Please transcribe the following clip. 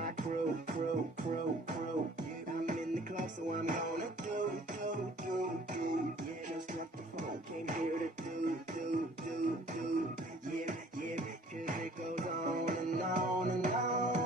my crew. Yeah, I'm in the club, so I'm gonna do. Yeah, just left the phone, came here to do. Yeah, 'cause it goes on and on and on.